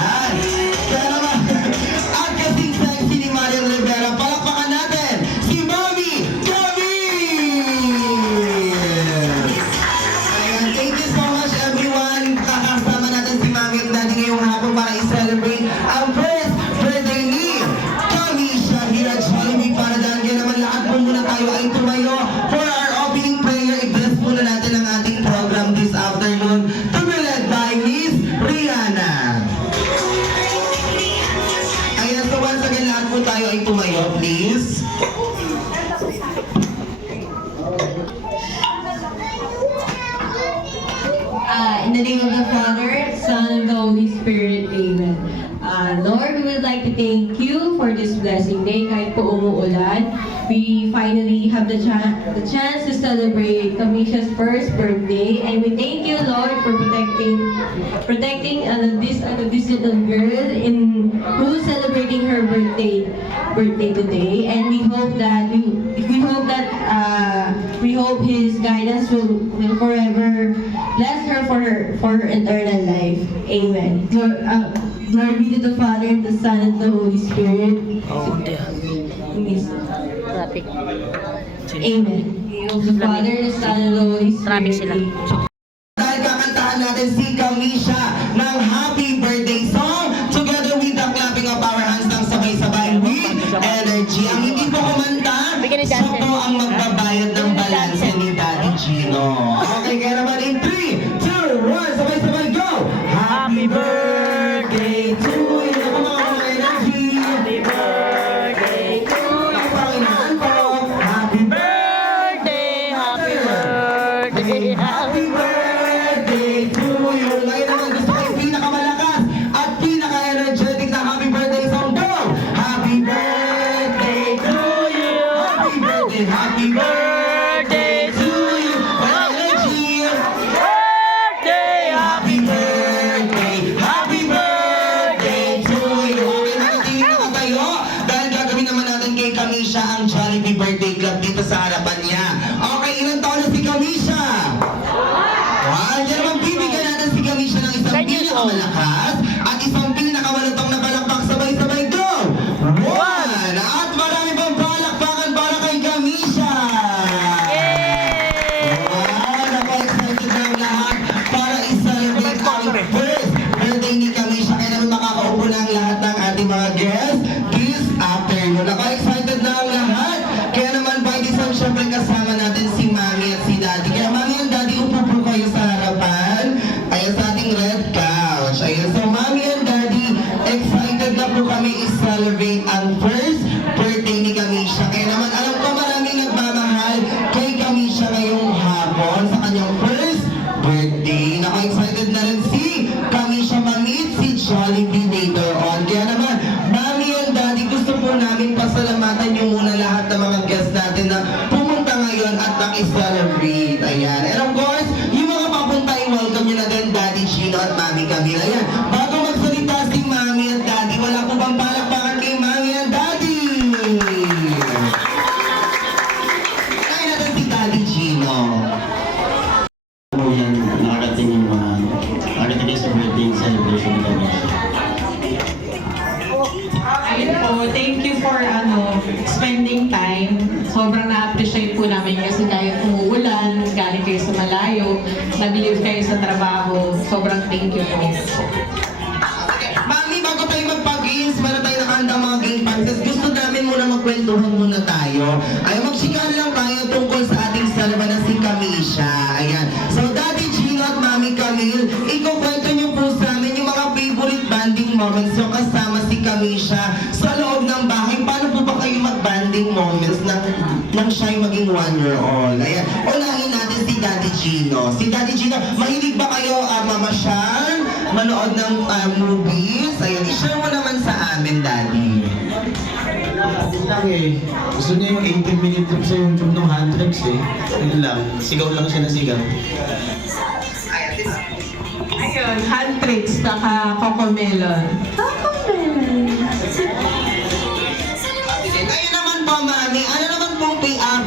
Ayan. Kaya naman, at kasing sexy ni Marian Rivera, palakpakan natin si Mami Camille! Ayan, thank you so much everyone. Kakasama natin si Mami at Daddy ngayong hapon para i-celebrate ang first birthday ni Camisha here at Jollibee. Para dahil kaya naman lahat po muna tayo ay tumayo for our opening prayer. I-bless muna natin ang ating program this afternoon to be led by Miss Rihanna. Ayan, so once again lahat po tayo ay tumayo, please. In the name of the Father, Son, and the Holy Spirit, Amen. Lord, we would like to thank you for this blessing day. Kahit po umuulan, we finally have the chance to celebrate Camisha's first birthday. And we thank you, Lord, for protecting this little girl who's celebrating her birthday today. And we hope that His guidance will forever bless her for her eternal life. Amen. Glory be to the Father, and the Son, and the Holy Spirit. Traffic. Amen. Of the Father, the Son, and the Holy Traffic Spirit. sila. Dahil kakantahan natin si Camisha ng Happy Birthday song together with the clapping of our hands ng sabay-sabay with energy. Ang hindi po kumanta, siya po ang magbabayad ng balanse ni Daddy Gino. Okay, kaya naman in 3, 2, 1, sabay-sabay go! Happy birthday to you! Ako mga energy! Happy birthday to you! Panginaan po! Happy birthday! Happy birthday! Happy birthday to you! Ngayon naman gusto ko yung pinakamalakas at pinaka-energetic na happy birthday song. Go! Happy birthday to you! Happy birthday! Happy birthday to you! Energy! Birthday! Happy birthday! Happy birthday to you! Okay, nakatiling na tayo dahil gagawin naman natin kay Camisha ang Jollibee Birthday Club dito sa harapan niya. Okay, ilang taon na si Camisha? Wow, yan naman bibigyan natin si Camisha ng isang 10 years old. pinakamalakas at isang pinakamalutong na palakpak. Sabay-sabay go! 1! At marami pang palakpakan para kay Camisha! Wow, napaka-excited na ang lahat para i-celebrate ang first birthday ni Camisha. Kaya naman makakaupo na ang lahat ng ating mga guests this afternoon. Napaka-excited na ang lahat. Kaya naman by design, syempre kasama natin si Mami at si Daddy. Kaya Mami and Daddy, upo po kayo sa harapan. Ayan sa ating red couch. Ayan, so Mami and Daddy, excited na po kami i-celebrate ang first birthday ni Camisha. Kaya naman alam ko maraming nagmamahal kay Camisha ngayong hapon sa kanyang first birthday. Naka-excited na rin si Camisha ma-meet si Jollibee later on. Kaya naman, Mami and Daddy, gusto po namin pasalamatan yung muna lahat ng mga guests natin na pumunta ngayon at nakis-celebrate. Ayan. And of course, yung mga papunta, welcome nyo na din Daddy Gino at Mami Camila. Ayan. Bago magsalita si Mami at Daddy, wala po bang palakpakan kay Mami and Daddy? Kaya natin si Daddy Gino. Yan, nakarating yung nakarating sa birthday celebration ni Camisha. Ayun po, thank you for spending time. Sobrang na-appreciate po namin kasi kahit umuulan, galing kayo sa malayo, nag-leave kayo sa trabaho. Sobrang thank you po. Mami, bago tayo magpag-games, meron tayo nakahandang mga game passes. Gusto namin muna magkwentuhan muna tayo. Ay, magsikan lang tayo tungkol sa ating salva na si Camisha. Ayan. So, Daddy Gino at Mami Camille, ikukwento niyo po sa amin yung mga favorite banding moments yung kasama si Camisha sa loob ng bahay. Paano po ba kayo mag-banding moments nang siya'y maging 1-year-old? Ayan. Unahin natin si Daddy Gino. Si Daddy Gino, mahilig ba kayo mamasyal? Manood ng movies? Ayan. I-share mo naman sa amin, Daddy. Yun lang eh. Gusto niya yung 18-minute trip sa YouTube ng Handrex eh. Yun lang. Sigaw lang siya na sigaw. Ayun, hand tricks, naka Cocomelon. Ngayon naman po, Mami, ano naman pong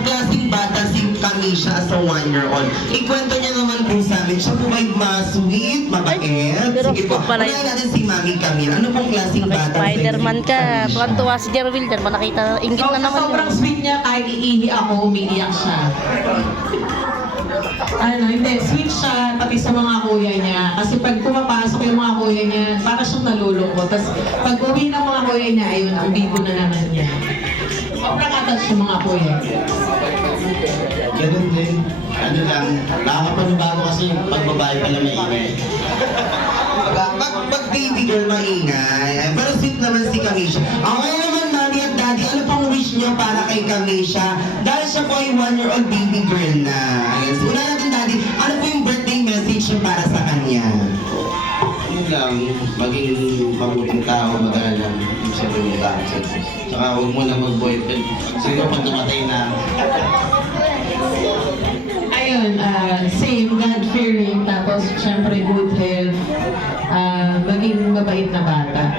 klaseng bata si Camisha as a 1-year-old? Ikwento niya naman po sa amin, siya po ba'y sweet, mabait. pero Sige po, pala yun. unahin natin si Mami Camille. Ano pong klaseng Kay bata? Spider-Man ka. Tuwan-tuwa si Jerwin dyan. Nakita, ingit na naman Sobrang yun. sweet niya, kahit iihi ako, umiiyak siya. Hindi, sweet siya, pati sa mga kuya niya. Kasi pag pumapasok yung mga kuya niya, para siyang nalulungkot. Tapos pag uwi ng mga kuya niya, ayun, ang bibo na naman niya. Sobrang attached yung mga kuya niya. Ganun din. Ano lang, nakakapanibago kasi pag babae pala maingay. Pag baby girl maingay, pero sweet naman si Kamisha. Okay naman, Mami at Daddy, ano pong wish niyo para kay Kamisha? Dahil siya po ay 1-year-old baby girl na. Ayan, so una natin, Daddy, ano po yung birthday message niyo para sa kanya? Yun lang, maging mabuting tao, mag-aalam sa buong tao. Tsaka huwag mo lang mag-boyfriend. Siguro pag namatay na, Ayun, same, God-fearing, tapos syempre good health, maging mabait na bata.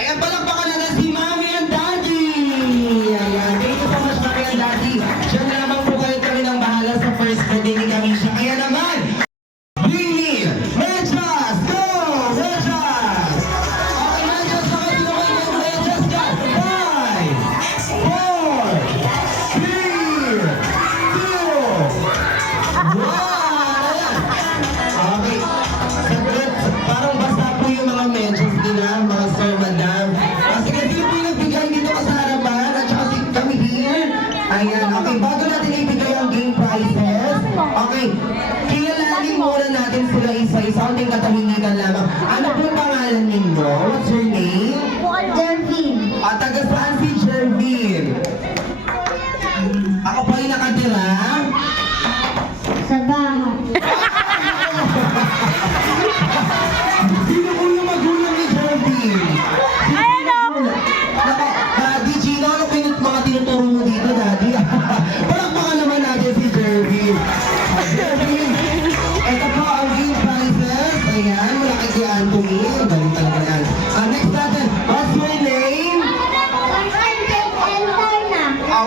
Ayan, palakpakan na si Mami and Daddy! Ayan, thank you so much, Mami and Daddy. Diyan na naman po kayo kami ng bahala sa first birthday ni Kamisha. Kaya naman, Bini, Medyas, go! Medyas! Okay, Medyas, nakatino kayo ng Medyas dyan. 5, 4, 3, 2, 1! Ayan! Okay, saglit, parang basa po yung mga medyas nila, mga sir, madam. Kasi kasi po yung nagbigay dito ka sa harapan, at saka si kami here. Ayan, okay, bago natin ibigay ang game prizes, okay, kilalanin muna natin sila isa-isa, unting katahimikan lamang. Ano po yung pangalan ninyo? What's your name? Jervin. At taga saan si Jervin? Ako pa yung nakatira. Sa bahay. Sino po yung magulang ni Jervin? Ayan o! Daddy, Gino, ano po yung mga tinuturo mo dito, Daddy? Palakpakan naman natin si Jervin. Jervin, ito po ang game prizes. Ayan, mula kay si Anthony. Ang galing talaga yan. Next natin, what's your name?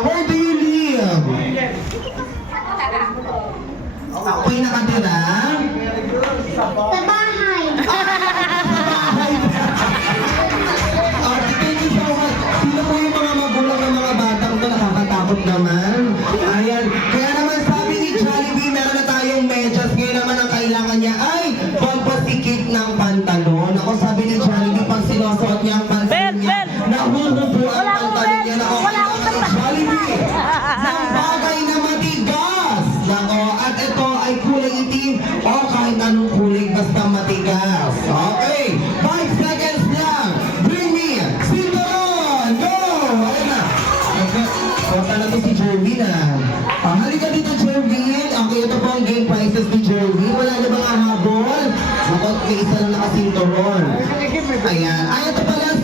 Where do you live? Ako po yung nakatira. Sa bahay. Thank you so much. Sino po yung mga magulang ng mga batang ito? Nakakatakot naman. Ayan. Kaya naman sabi ni Jollibee, meron na tayong medyas. Ngayon naman ang kailangan niya ay pampasikip ng pantalon. Ako sabi ni Jollibee, pag sinusuot niya ang pantalon niya, nahuhubo ang pantalon niya. Ako kailangan ni Jollibee ng bagay na matigas. Nako, at ito ay kulay itim o kahit anong kulay basta matigas. Okay, 5 seconds lang. Bring me Cinderon! Go! Ayan na. Okay, kota na to si Jervin halika dito, Jervin. Okay, ito po ang game prizes ni Jervin. Wala na bang habol? Nakot, may isa lang naka-Cinderon. Ayan. Ay, ito pala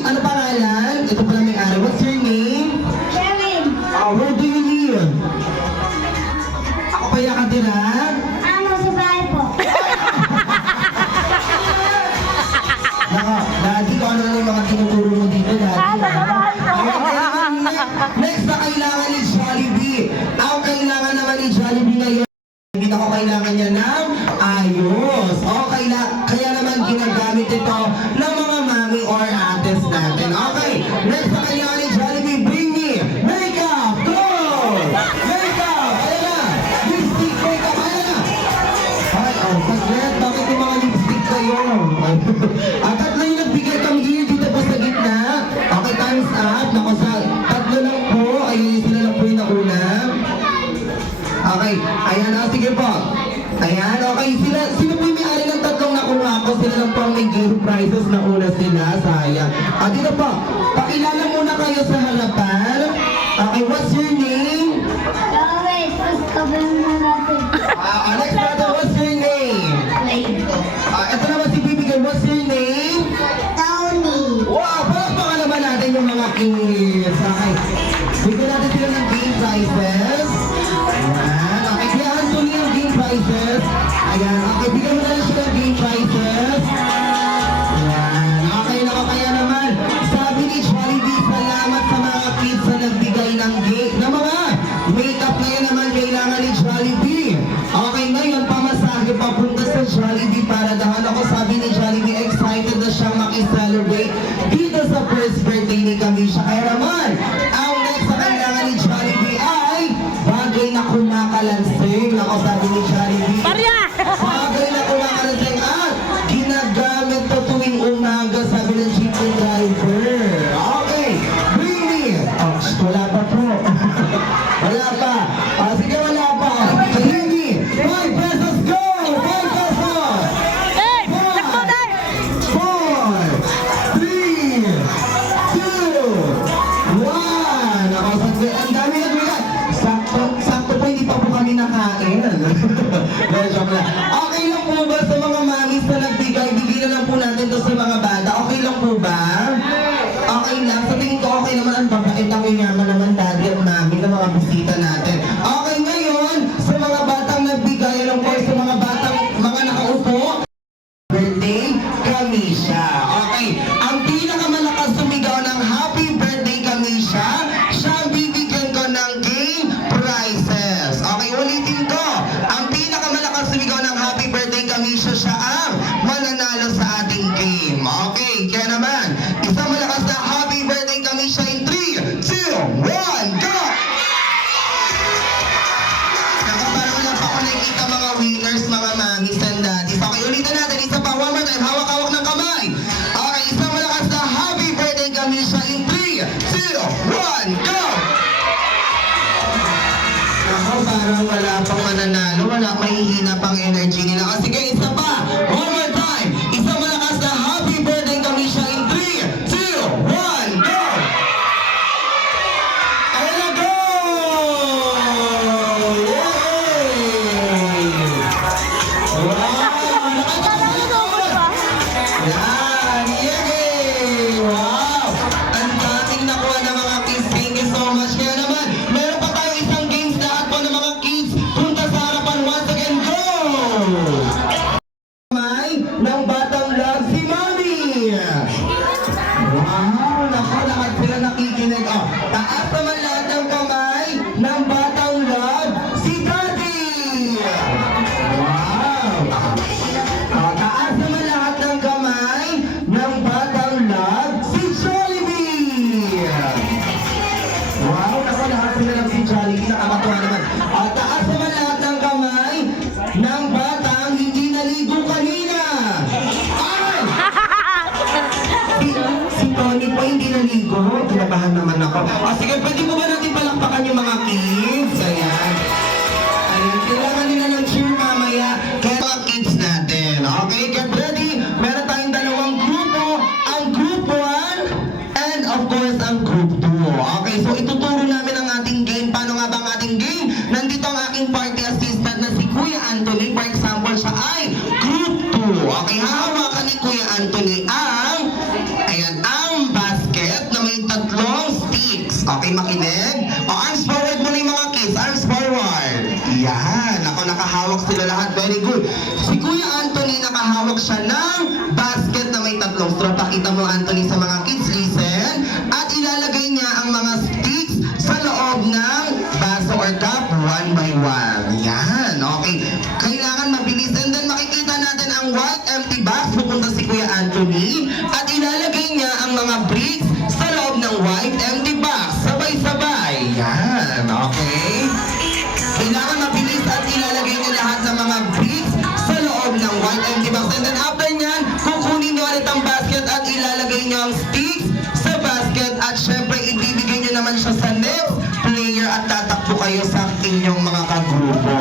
ano pangalan? Ito pala may ari. What's your name? Jervin. Where do you live? Ako pa yung nakatira? Sa bahay po. Naka, Daddy, kung ano yung mga tinuturo mo dito, Daddy. Next na kailangan ni Jollibee. Ang kailangan naman ni Jollibee ngayon, hindi na ko kailangan niya ng ayos. O, kaya naman ginagamit ito ng mga mami or ates natin. Okay, next na kailangan ni Jollibee, bring me makeup. Go! Makeup! Ayan na! Lipstick, makeup, ayan na! Ay, saglit, bakit yung mga lipstick kayo? Tatlo yung nagbigay kami here dito po sa gitna. Okay, time's up. Nako, tatlo lang po. Ayun, sila lang po yung nauna. Okay, ayan na, sige po. Ayan, okay, sino po yung may-ari ng tatlong nakuha ko? Sila lang po ang may game prizes na una sila, sayang. Dito po, pakilala muna kayo sa harapan. Okay, what's your name? Always, gusto mo natin. Next brother, what's your name? Ito naman si Bibi Girl, what's your name? Tony. Wow, palakpakan naman natin yung mga kids. Okay. Bigyan natin sila ng game prizes. Ayan. Okay, kaya Anthony yung game prizes. Ayan. Okay, bigyan mo na lang sila ng game prizes. Ayan. Okay, kaya naman. Sabi ni Jollibee, salamat sa mga kids na nagbigay ng game. Na mga makeup ngayon naman kailangan ni Jollibee. Okay, ngayon, pamasahe pa po game. Okay, kaya naman, isang malakas na happy birthday kami siya in 3, 2, 1, go! Parang wala pa ako nakikita mga winners, mga mommies and daddies. Okay, ulitin natin. Isa pa, one more time. Hawak-hawak ng kamay. Okay, isang malakas na happy birthday kami siya in 3, 2, 1, go! Ako, parang wala pang mananalo. Wala, mahihina pang energy nila. O sige, isa pa. One more time. Isang malakas na happy birthday kami siya in 3, 2, 1, go! Ayan na, go! Yay! Wow! Yan! Yay! Wow! Ang daming nakuha ng mga kids. Thank you so much. Kaya naman, meron pa tayo isang games lahat po ng mga kids. Punta sa harapan once again. Go! Kamay ng batang love si Mami. Wow! Naku, lahat sila nakikinig. Oh, taas naman lahat ng kamay ng batang love si Daddy. Wow! Taas naman lahat ng kamay ng batang love si Jollibee. Wow, naku, lahat sila lang si Jollibee. Nakakatuwa naman. Taas naman lahat ng kamay ng batang hindi naligo kanina. Ay! Si Tony po hindi naligo. Kinabahan naman ako. Sige, pwede mo ba natin palakpakan yung mga kids? Ayan. Ayun, kailangan nila ng cheer mamaya. Kaya mga kids natin. Okay, get ready. Meron tayong dalawang grupo. Ang group 1 and of course ang group 2. Okay, so ituturo namin ang ating game. Paano nga ba ang ating game? Nandito ang aking party assistant na si Kuya Anthony. For example, siya ay group 2. Okay, hahawakan ni Kuya Anthony ang basket na may 3 sticks. Okay, makinig. Arms forward muna yung mga kids. Arms forward. Yan. Ako, nakahawak sila lahat. Very good. Si Kuya Anthony, nakahawak siya ng basket na may 3 straw. Pakita mo, Anthony, sa mga kids. Listen. At ilalagay niya ang mga sticks sa loob ng baso or cup, 1 by 1. Yan. Okay. Kailangan mabilis. And then makikita natin ang white empty box. Pupunta si Kuya Anthony. At ilalagay niya ang mga bricks sa loob ng white empty box. Sabay-sabay. Yan. Okay. Kailangan mabilis at ilalagay niya lahat ng mga bricks sa loob ng white empty box. And then after niyan, kukunin niyo ulit ang basket at ilalagay niyo ang sticks sa basket. At syempre, ibibigay niyo naman siya sa next player at tatakbo kayo sa inyong mga kagrupo.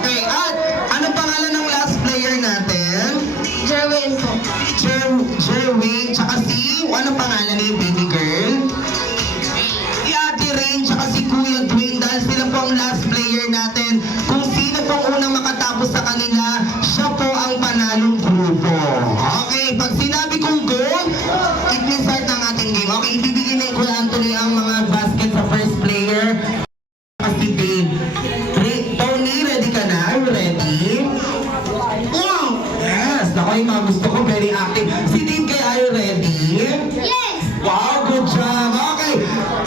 Okay. At anong pangalan ng last player natin? Jerwin po. Jerwin, tsaka si, anong pangalan ni baby girl? Si Ate Rain, tsaka si Kuya Dwayne, dahil sila po ang last player natin. Kung sino pong unang makatapos sa kanila, siya po ang panalong grupo. Okay, pag sinabi kong go, it means start ng ating game. Okay, ibibigay na yung Kuya Anthony ang mga basket sa first player. Kasi Dave. Tony, ready ka na? Are you ready? Yes! Ako yung mga gusto ko, very active. Si Dave, kaya are you ready? Yes! Wow, good job! Okay,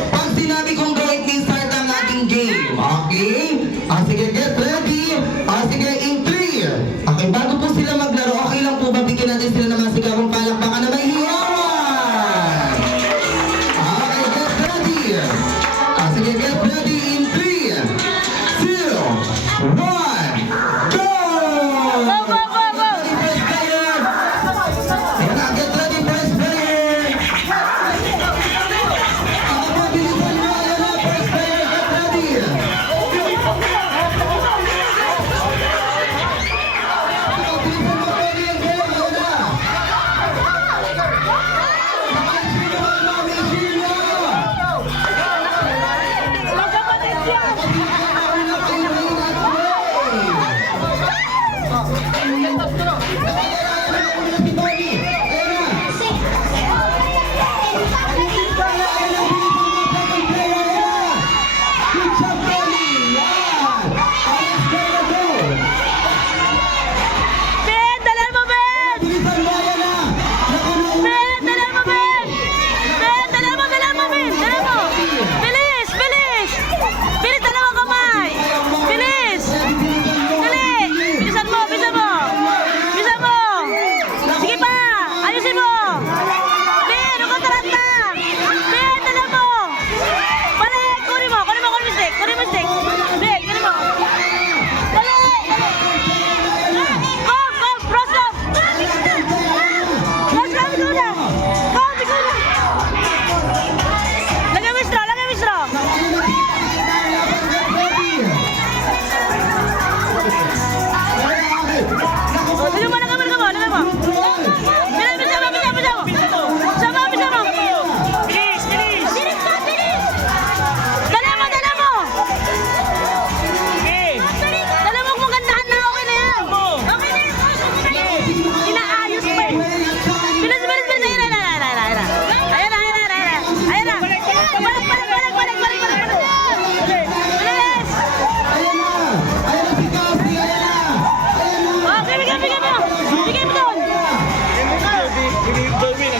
pag sinabi kong go, it means start ang ating game. Okay? Sige, get ready. Sige, in 3. Okay, bago po sila maglaro, okay lang po ba bigyan natin sila ng mga sigawang palakpakan na may hiyawan? Okay, get ready. Sige, get ready in 3, 2, 1, go! Go, go, go, go! First player. Ayan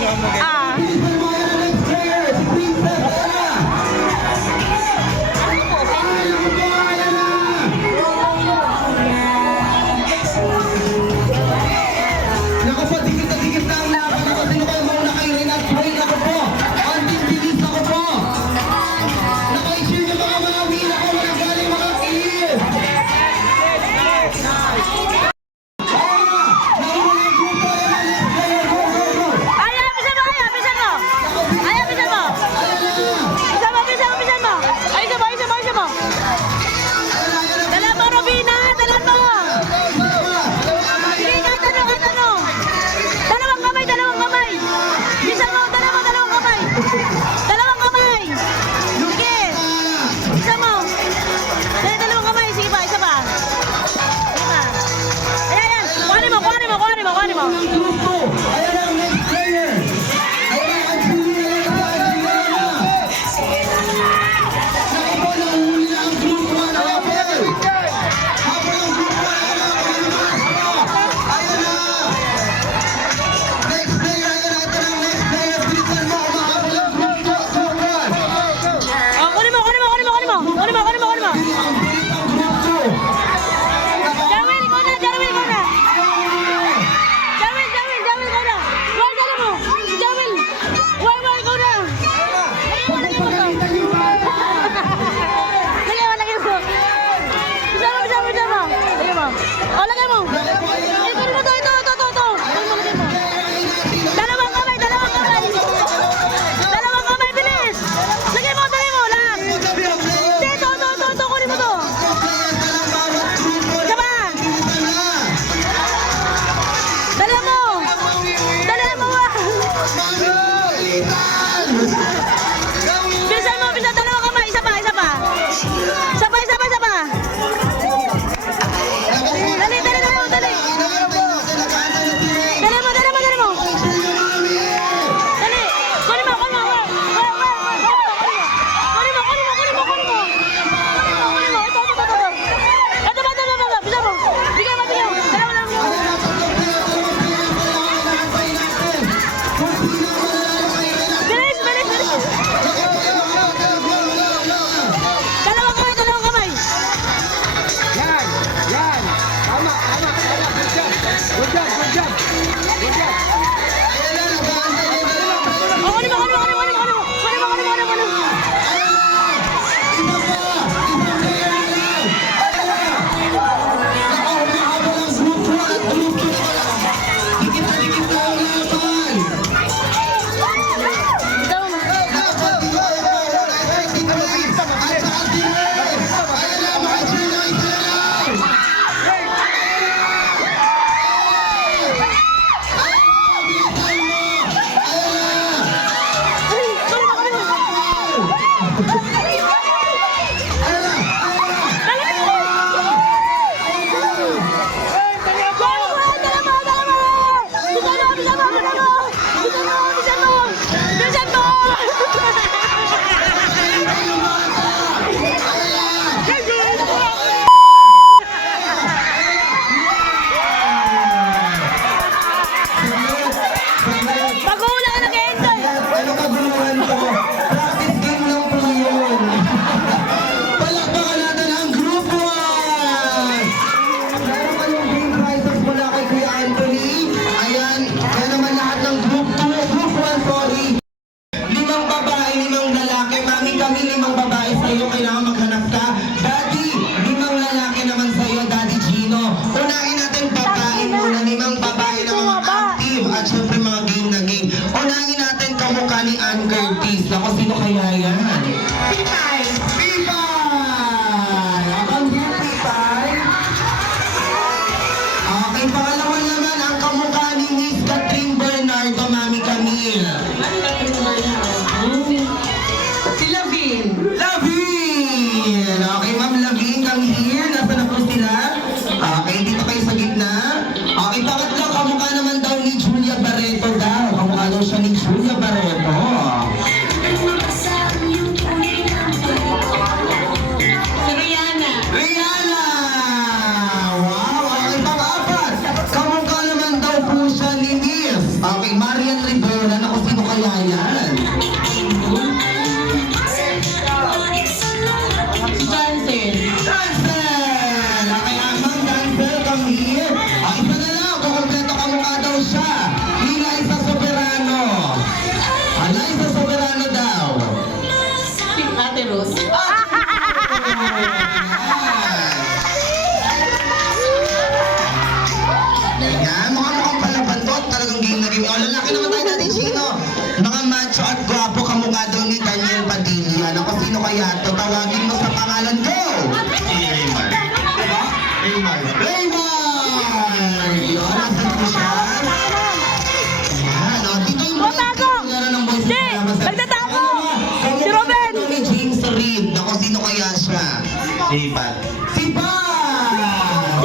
Ah. Bilisan mo yan ang next player, si Princess Ella. Ay, naku po, ayan na. Naku po, dikit na dikit na ang laban. Naku, sino kayo mauna kay Renat Troy? Naku po, ang bilis, naku po. Naku, i-cheer niyo mga mami. Naku, magaling mga kids. Ay, pisan mo, ay, pisan mo. Ay, pisan mo. Pisan mo, pisan mo, pisan mo. Ay, isa mo, isa mo, isa mo. Dala mo, Robina, dala mo. Sige, katanong, katanong. Dalawang kamay, dalawang kamay. Pisan mo, dalawang kamay. Dalawang kamay. Sige. Isa mo. Dala, dalawang kamay. Sige pa, isa pa. Sige pa. Ayan, ayan. Kuhanin mo, kuhanin mo, kuhanin mo, kuhanin mo. Grupo, ayan ang next player. Ayan ang Angelina na. Naku po, nahuli na ang grupo na habol. Habol ang grupo na ayan na. Next player, ayan na. Ito na ang next player. Bilisan mo, umahabol ang grupo. Oh, kunin mo, kunin mo, kunin mo, kunin mo. Kunin mo, kunin mo, kunin mo. Ang bilis ang grupo. Jarwin, ikaw na, Jarwin, ikaw na. Jarwin, Jarwin, Jarwin, ikaw na. Why, dali mo. Jarwin. Why, ikaw na. Lagyan mo, lagyan mo. Lagyan mo, lagyan mo. Bisa mo, bisa mo, bisa mo. Lagyan mo. Oh, lagyan mo. Eh, kunin mo to, ito. Lagyan mo, lagyan mo. Dalawang kamay, dalawang kamay. Dalawang kamay, bilis. Lagyan mo, dali mo, lahat. Dito, kunin mo to. Isa pa. Dali mo. Dali mo. Bilisan mo, bilisan. Dalawang kamay. Isa pa, isa pa. Isa pa, isa pa, isa pa. Dali, dali, dali mo, dali. Dali mo, dali mo, dali mo. Dali. Kunin mo, kunin mo. Kunin mo, kunin mo, kunin mo, kunin mo. Kunin mo, ito. Ito ba, bisa mo. Bigyan mo, bigyan mo. Dalawa lang mo. Bilis, bilis, bilis. Dalawang kamay, dalawang kamay. Oh, kunin mo, kunin mo, kunin mo, kunin mo, kunin mo. Kunin mo, kunin mo, kunin mo. Ito mo. Pag-uula ka nag-enjoy! Ano kaguluhan to? Practice game lang po yun. Palakpakan natin ang Group 1! Meron kayong game prizes mula kay Kuya Anthony. Ayan, kaya naman lahat ng Group 2, Group 1, sorry. 5 babae, 5 lalaki. Mami kami, 5 babae sa'yo. Kailangan maghanap ka. Daddy, 5 lalaki naman sa'yo, Daddy Gino. Unahin natin babae muna. 5 babae na mga active. At syempre mga game na game. Unahin natin kamukha ni Ann Curtis. Ako, sino kaya yan? Pipay! Akong here, Pipay. Okay, pangalawa naman ang kamukha ni Miss Catherine Bernardo, Mami Camille. Si Lavin. Lavin! Okay, Ma'am Lavin, come here. Nasa na po sila? Okay, dito kayo sa gitna. Okay, pangatlo, kamukha naman daw ni Julia Barreto daw. Kamukha daw siya ni Julia Barreto. Okay naman tayo natin, Chino. Mga macho at gwapo kamukha daw ni Daniel Padilla. Naku, sino kaya to? Tawagin mo sa pangalan ko. Si Raymar. Diba? Raymar. Raymar! Yun, nasan ko siya? Yan, dito yung Botago! meron ng boys. Hindi! Nagtatago! Si Ruben! Ito ni James Reed. Naku, sino kaya siya? Si Pat. Si Pat!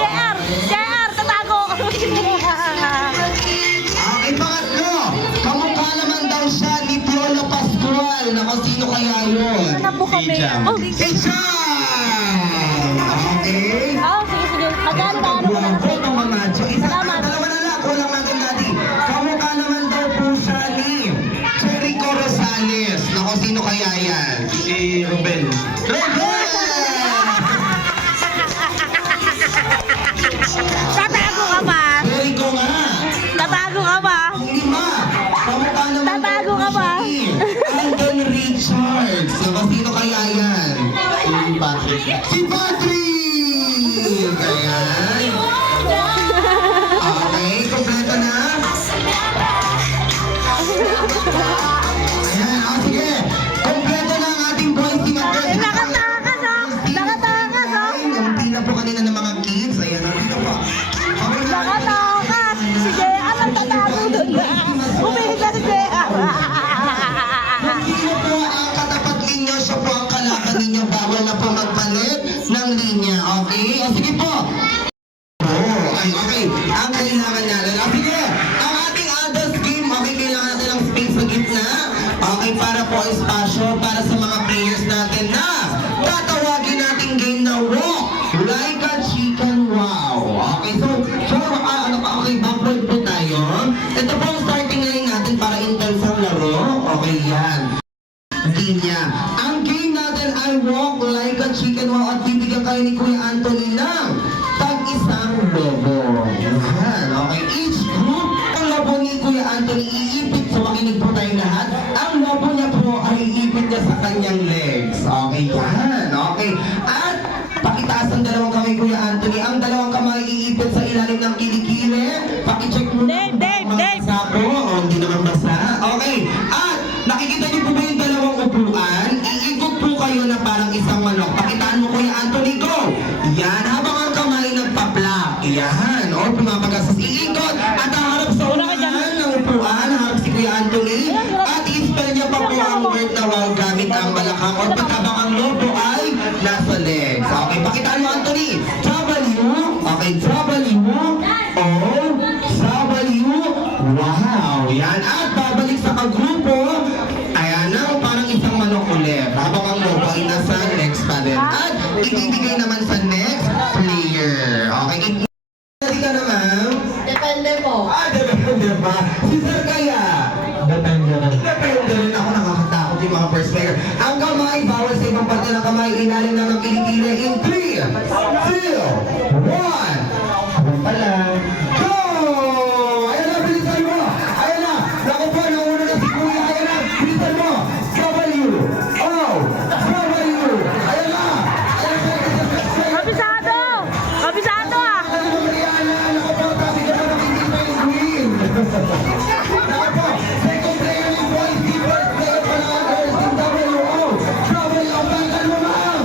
JR! JR! Tatago! Okay, pangatlo. Kamukha naman daw siya ni Piolo Pascual. Naku, sino kaya yun? Hanap po kami. Si Jam. Oh, Si Jam! Okay. oh, sige, sige. Magkano na ano ko na Guwapo ng mga macho. Isa, Salamat. dalawa na lang. Kulang natin dati. Kamukha naman daw po siya ni Jericho Rosales. Naku, sino kaya yan? Si Ruben. Ruben! Tatago ka ba? Jericho nga. Tatago ka ba? Hindi ma. Kamukha naman Tatago ka ba? Alden Richards. Naku, sino kaya yan? Si Patrick. Si Patrick! Ayan. Okay, kompleto na. Ayan, sige. Kompleto na ang ating boys team at girls team. Nakatakas, oh. Nakatakas, oh. Ang pila po kanina ng mga kids. Ayan, dito po. Okay na. Nakatakas! Si JR ang tatago doon na. Umihiga si JR. Sino po ang katapat ninyo? Siya po ang kalaban ninyo. Bawal na po magpalit ng linya. Okay? O sige po. Oh, ay, okay. Ang kailangan natin. O sige. Ang ating adult game. Okay, kailangan natin ng space sa gitna. Okay, para po espasyo para sa mga players natin na tatawagin nating game na walk like a chicken wow. Okay, so ano pa, okay, backward po tayo. Ito po ang starting line natin para intense ang laro. Okay, yan. Linya. Ang game natin ay walk like a chicken wow at bibigyan kayo ni Kuya Anthony ng tag-isang lobo. Yan, okay. Each group, ang lobo ni Kuya Anthony iipit. So makinig po tayong lahat. Ang lobo niya po ay iipit niya sa kanyang legs. Okay, yan. Okay. At pakitaas ang dalawang kamay Kuya Anthony. Ang dalawang kamay iipit sa ilalim ng kilikili. Pakicheck mo Dave, Dave, Dave. Sapo, o hindi naman basa. Okay. At nakikita niyo po ba yung dalawang upuan? Iikot po kayo na parang isang manok. Pakitaan mo Kuya Anthony, go! Yan, habang ang kamay nagpa-plak. Yan, o pumapagasas. Iikot at haharap sa unahan ng upuan. Harap si Kuya Anthony. At i-spell niya pa po ang word na wow gamit ang balakang. O pagkabang ang lobo ay nasa legs. Okay, pakitaan mo Anthony. W. Okay, W. O. W. Wow! Yan. At babalik sa kagrupo. Ayan na, parang isang manok ulit. Habang ang lobo ay nasa next pa din. At ibibigay naman sa next player. Okay, Hindi ka na, ma'am? Depende po. Depende ba? Si Sir kaya? Depende rin. Depende rin. Ako nakakatakot yung mga first player. Ang kamay, bawal sa ibang parte ng kamay. Ilalim lang ng kilikili in 3, 2, 1. Ako pala. Go! Ayan na, bilisan mo! Ayan na! Naku po, nauna na si Kuya. Ayan na, bilisan mo! W! O! W! Ayan na! Ayan na! Kabisado! Kabisado, ah. Mariana, naku po, sabi ka pa ng hindi penguin. Naku po, second player yung boys team, first player pa ng girls team, WO. Trouble, ang bagal mo, ma'am.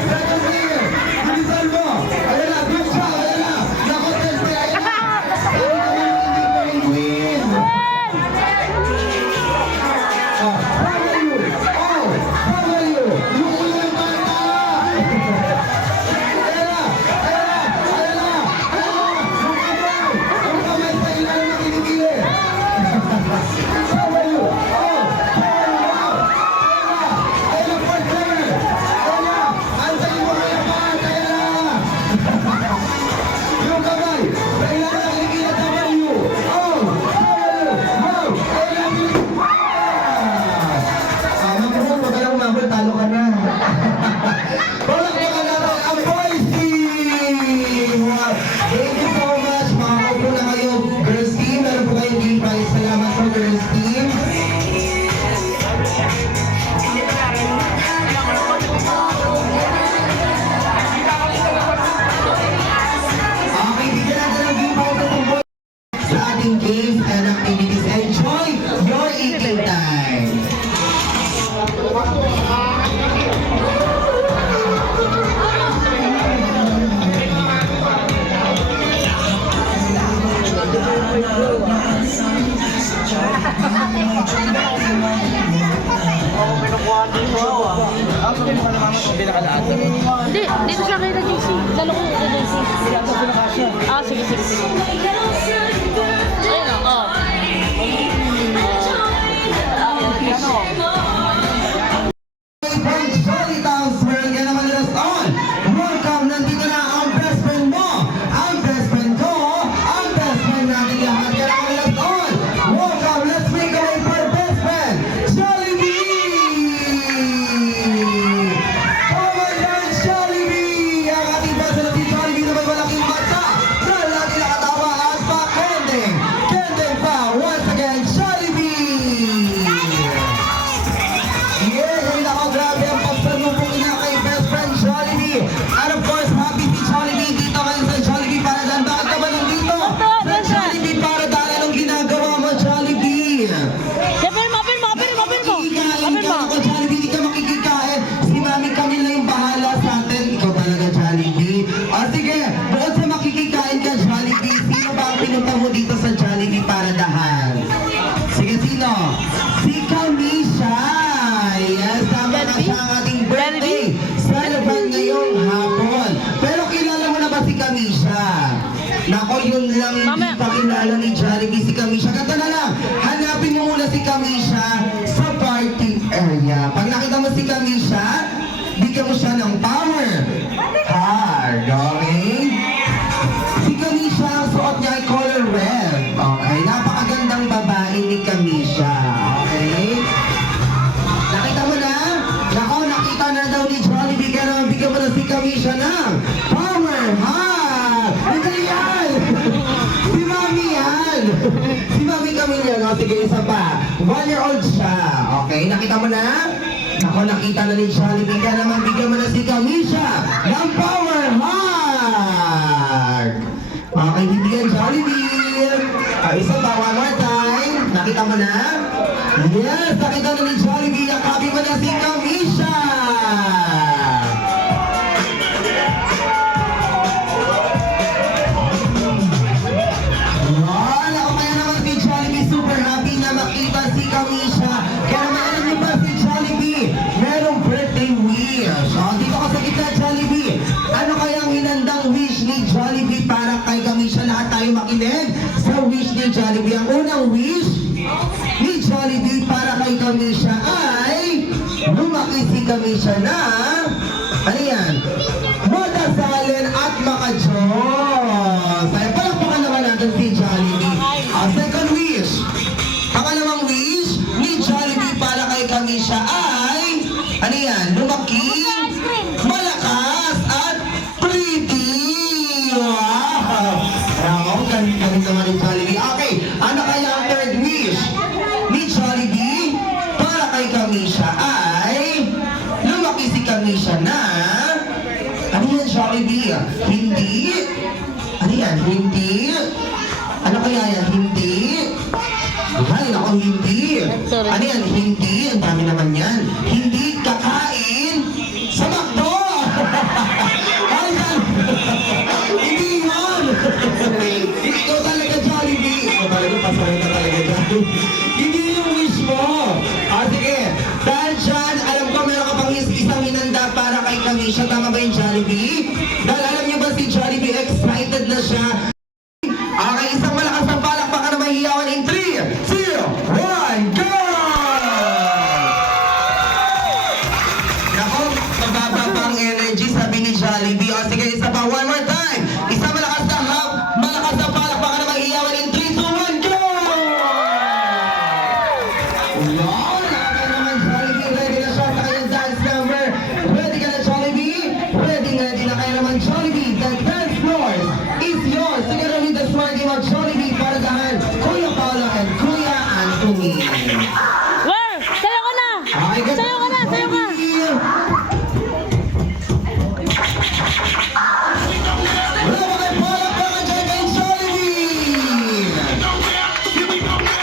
Second player, bilisan mo. Ayan na, good job, ayan na. Naku, third player, ayan na. Sabi ka pa ng hindi penguin. Oh, W. Oh, W. Yung ulo ng bata. Talo ka na. Palakpakan natin ang boys team! Wow. Thank you so much. Makakaupo na kayo. Girls team, meron po kayong game prize. Salamat po, girls team. Hindi, dito siya kay JC. Lalo ko kay JC. Ah, sige, sige, sige. Ayun o, oh. From Jolly Towns, where yan naman nila on. Welcome, nandito na ang best friend mo, ang best friend ko, ang best friend natin lahat. Yan naman nila on. Welcome, let's make a way for best friend, Jollibee! Oh my God, Jollibee! Ang ating best friend na si Jollibee na may malaking mata, na lagi nakatawa at pa-kending. Kending pa, once again, Jollibee! Yeah, nako, grabe ang pagsalubong niya kay best friend Jollibee. And of course, happy si Jollibee dito ngayon sa Jollibee Paradise. Bakit ka ba nandito? Sa Jollibee Paradise, anong ginagawa mo, Jollibee? Open mo, open mo, open mo, open mo. Makikikain Open ka mo. ako, Jollibee, di ka makikikain. Si Mami Camille na yung bahala sa atin. Ikaw talaga, Jollibee. O sige, bukod sa makikikain ka, Jollibee, sino ba ang pinunta mo dito sa Jollibee Paradise? Sige, sino? Si Kamisha! Yes, tama na siya ang ating birthday. Celebrate ngayong hapon. Pero kilala mo na ba si Kamisha? Nako, yun lang hindi Mamaya. pa kilala ni Jollibee si Kamisha. Kata na lang, hanapin mo muna si Kamisha sa party area. Pag nakita mo si Kamisha, bigyan mo siya ng power. Hard, okay? Si Kamisha, ang suot niya ay color red. Okay, napakagandang babae ni Kamisha. Okay? Nakita mo na? Nako, nakita na daw ni Jollibee. Kaya naman bigyan mo na si Kamisha ng power. Ha? Hindi yan! Si Mami yan! Si Mami Camille yan. O, sige, isa pa. 1-year-old siya. Okay, nakita mo na? Nako, nakita na ni Jollibee. Kaya naman bigyan mo na si Kamisha ng power. Hard! Okay, hindi yan Jollibee. Isa pa, one more time. Nakita mo na? Yes, nakita na ni Jollibee. Yakapin mo na si Kamisha. Wow, ako kaya naman si Jollibee. Super happy na makita si Kamisha. Kaya naman alam niyo ba si Jollibee? Merong birthday wish. O, dito ka sa gitna, Jollibee. Ano kaya ang hinandang wish ni Jollibee para kay Kamisha? Lahat tayo makinig sa wish ni Jollibee. Ang unang wish ni Jollibee para kay Kamisha ay lumaki si Kamisha na ano yan? Madasalin at makajos. Ay, palakpakan naman natin si Jollibee. Second wish. Pangalawang wish ni Jollibee para kay Kamisha ay ano yan? Lumaki, malakas at pretty. Wow! Bravo, galing naman ni Jollibee. Okay, ano kaya ang third wish ni Jollibee para kay Kamisha ay lumaki si Kamisha na ano yan, Jollibee? Hindi? Ano yan? Hindi? Ano kaya yan? Hindi? Ay, naku, hindi. Ano yan? Hindi? Ang dami naman yan. Hindi kakain sa McDo! Ay, yan! Hindi yun! Ikaw talaga, Jollibee! Ikaw talaga, pasaya ka talaga, Jollibee. Hindi yung wish mo! Sige. Dahil dyan, alam ko meron ka pang isang hinanda para kay Kamisha. Tama ba yung Jollibee? Dahil alam niyo ba si Jollibee, excited na siya. Okay, isang malakas na palakpakan na mahihawan in 3, 2, 1, go! Nako, mababa pa ang energy, sabi ni Jollibee. O sige, isa pa, one more time. Isang malakas na palakpakan na mahihawan in 3, 2, 1, go! Wow, nakaka naman Jollibee. Ready na siya sa kanyang dance number. Ready ka na, Jollibee? Ready na kaya naman, Jollibee. The dance floor is yours. Together with the smart team of Jollibee Paradahan, Kuya Paula and Kuya Anthony. Well, sayo ka na. Okay, good. Sayo ka na, sayo ka. Wala kay palakpakan dyan kay Jollibee.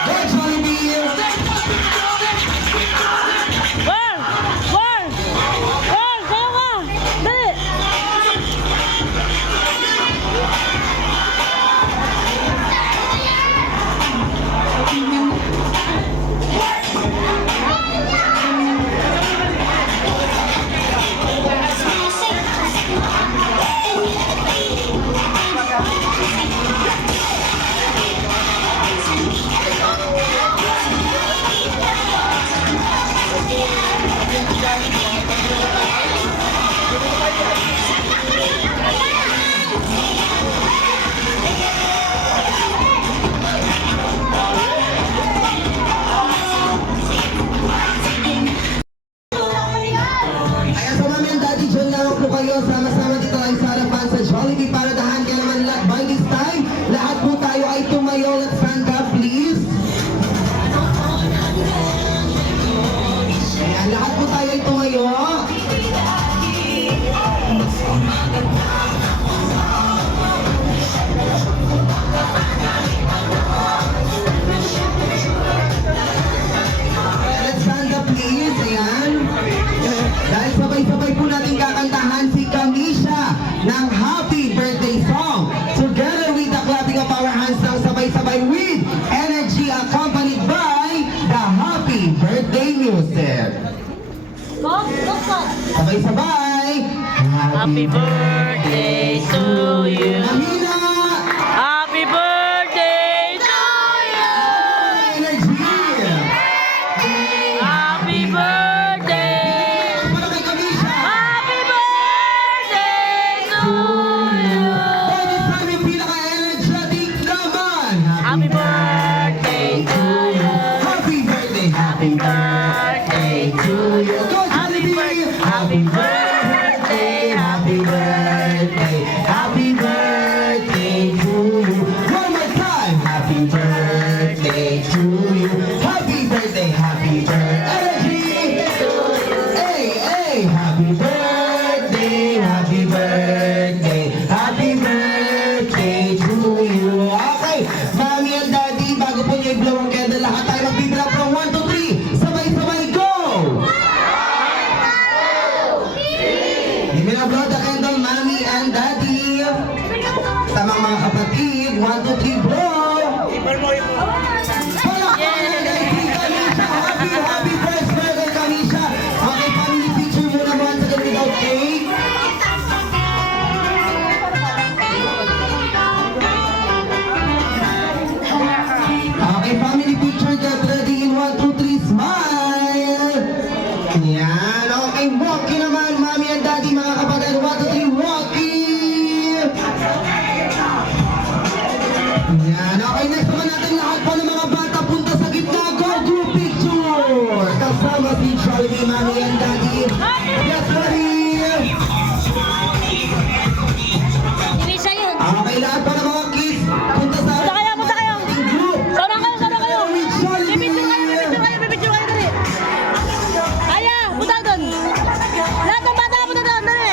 Go, Jollibee. Well, sayo ka. Dali. Sabay-sabay. Happy birthday to you. Mahina. Happy birthday to you. Energy. Happy birthday. Para kay Kamisha. Happy birthday to you. Pwede sa aming pinaka-energetic naman. Happy birthday to you. Happy birthday. Happy birthday to you. Go, Happy Jollibee. Happy birthday. Happy birthday. Happy birthday to you. One more time. Happy birthday to you. Happy birthday. Happy birthday. Hey, hey. Happy birthday. Happy birthday. Happy birthday to you. Okay. Mami and Daddy, bago po niyo i-blow ang candle, lahat tayo magbibilang from 1 to 3. Sabay-sabay, go! Give me a blow the candle, Mommy and Daddy. Tamang mga kapatid, 1, 2, 3, blow! Palakpakan kay Kamisha. Happy first birthday, Kamisha. Okay, family picture muna mga sa without cake. Okay, family picture, get ready in 1, 2, 3, smile! Yan, okay, walkie naman, Mommy and Daddy, mga kapatid, 1, 2, 3, walkie! Yan, okay, next naman natin lahat po ng mga bata, punta sa gitna, go group picture! Kasama si Jollibee, Mommy and Daddy, get ready! Hindi siya yun. Okay, lahat po ng mga kids, punta sa Punta kayo, punta kayo. group! Sana kayo, sana kayo. With Jollibee! Bibidyo kayo, dali. Aya, punta doon. Lahat ng bata, punta doon, dali.